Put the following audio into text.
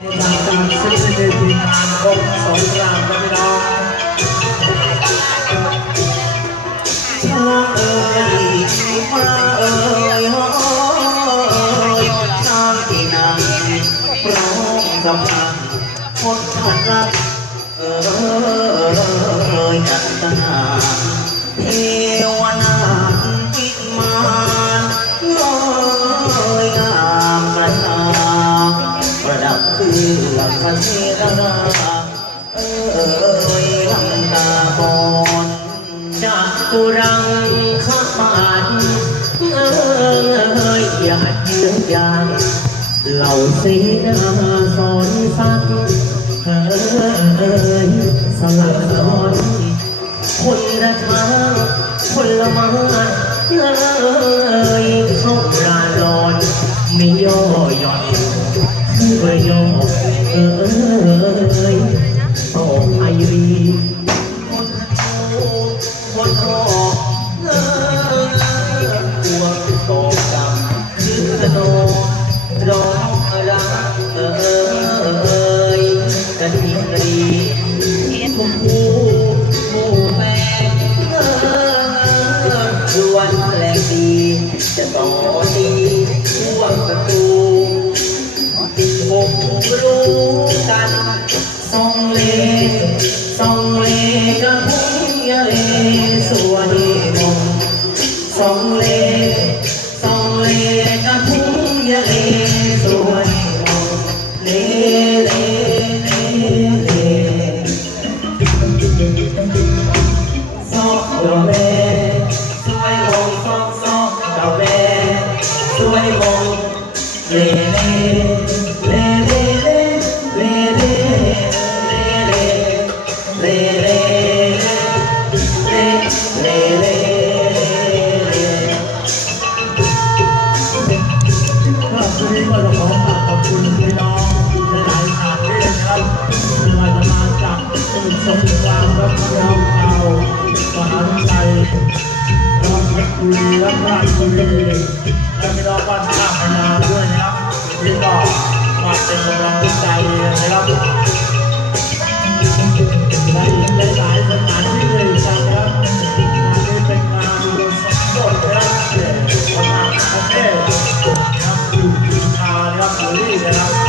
ทางการซึ่งเป็นทีมงานกรมสงครามและพี่น้องช้างเอ๋ยมาเอ๋ยช่างที่นั่งพร้อมกำลังคนขันรักเอ๋ยกันตั้งเท เทราเอ้ยลำตาบอนจากกุรังขมานเอ้ยอย่าเยือยางเหล่าเสนาสอนสักเอ้ยสลับสอนคนละทางคนละมาเอ้ยเข้าราลอนไม่ย่อหย่อน เอ้ยโยเอ้ยโอ้ไพรีคนโอ้คนโอ้เอ้ยหัวตกดำคือกระโดดร้องรักเอ้ยกระดิ่งรีชมพูหมู่แม่เอ้ยดวนแรงดีจะต่อดี สองเลกับผมยาเลสวยนมสองเลสองเลกับผมยาเลสวยนมเลเลเลเลซอกดอกเลสวยมงซอกซอกดอกเลสวยมงเลเลเลเล คมีความรักยาวชาวมหาวาลัยรังเพชรบุรัและราชบุรีและพี่น้อบ้านท่าพนาด้วยนะครับที่ก็มาเป็นกำลังใจนะครับในหลายสถานที่เลยนะครับานนี้เป็นงานรวมสมบูรณ์นะครับประธาะเทศครับคุณพิธานะครับหรือนะครับ